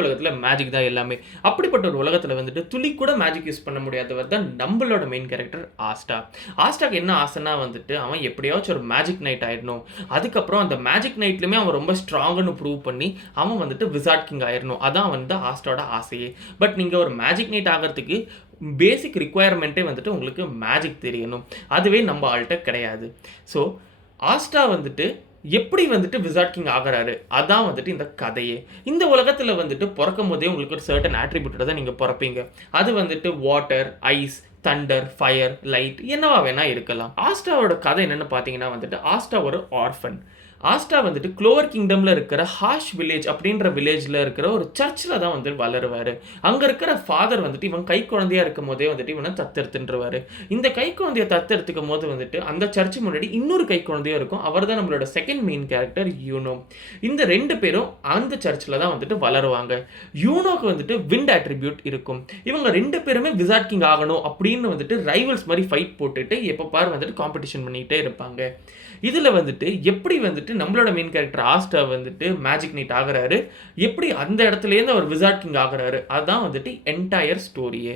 உலகத்துல மேஜிக் தான் எல்லாமே. அப்படிப்பட்ட ஒரு உலகத்துல வந்துட்டு துளி கூட மேஜிக் யூஸ் பண்ண முடியாதவர் தான் நம்மளோட மெயின் கேரக்டர் ஆஸ்டா. ஆஸ்டாக்கு என்ன ஆசைன்னா வந்துட்டு, அவன் எப்படியாச்சும் ஒரு மேஜிக் நைட் ஆயிடணும். அதுக்கப்புறம் அந்த மேஜிக் நைட்லயுமே அவன் ரொம்ப ஸ்ட்ராங்குன்னு ப்ரூவ் பண்ணி, அவன் வந்துட்டு விசார்ட் கிங் ஆயிரணும். அதான் வந்து ஆஸ்டாவோட ஆசையே. பட் நீங்க ஒரு மேஜிக் நைட் ஆகறதுக்கு பேசிக் ரிக்வயர்மெண்ட்டே வந்துட்டு உங்களுக்கு மேஜிக் தெரியணும். அதுவே நம்ம ஆள்ட்ட கிடையாது. ஸோ ஆஸ்டா வந்துட்டு எப்படி வந்துட்டு விசார்ட் கிங் ஆகுறாரு? அதான் வந்துட்டு இந்த கதையே. இந்த உலகத்துல வந்துட்டு பொறக்கும்போதே உங்களுக்கு ஒரு சர்டன் ஆட்ரிபியூட்டோட தான் நீங்க பொறப்பீங்க. அது வந்துட்டு water, ice, thunder, fire, light என்னவா வேணா இருக்கலாம். ஆஸ்டாவோட கதை என்னன்னு பார்த்தீங்கன்னா வந்துட்டு, ஆஸ்டா ஒரு ஆர்ஃபன். ஆஸ்டா வந்துட்டு க்ளோவர் கிங்டம்ல இருக்கிற ஹாஷ் வில்லேஜ் அப்படின்ற வில்லேஜ்ல இருக்கிற ஒரு சர்ச்சில் தான் வந்து வளருவாரு. அங்க இருக்கிற ஃபாதர் வந்துட்டு இவன் கை குழந்தையா இருக்கும் போதே வந்துட்டு இவனை தத்தெடுத்துருவாரு. இந்த கை குழந்தைய தத்தெடுத்துக்கும் போது வந்துட்டு அந்த சர்ச்சு முன்னாடி இன்னொரு கை குழந்தையும் இருக்கும். அவர் தான் நம்மளோட செகண்ட் மெயின் கேரக்டர் யூனோ. இந்த 2 பேரும் அந்த சர்ச்சில் தான் வந்துட்டு வளருவாங்க. யூனோக்கு வந்துட்டு விண்ட் அட்ரிபியூட் இருக்கும். இவங்க 2 பேருமே விசார்ட் கிங் ஆகணும் அப்படின்னு வந்துட்டு ரைவல்ஸ் மாதிரி ஃபைட் போட்டுட்டு எப்போ பாரு வந்துட்டு காம்படிஷன் பண்ணிக்கிட்டே இருப்பாங்க. இதுல வந்துட்டு எப்படி வந்துட்டு நம்மளோட மெயின் கேரக்டர் ஆஸ்டா வந்துட்டு மேஜிக் நைட் ஆகுறாரு, எப்படி அந்த இடத்துலேருந்து அவர் விசார்ட் கிங் ஆகுறாரு, அதான் வந்துட்டு என்டையர் ஸ்டோரியே.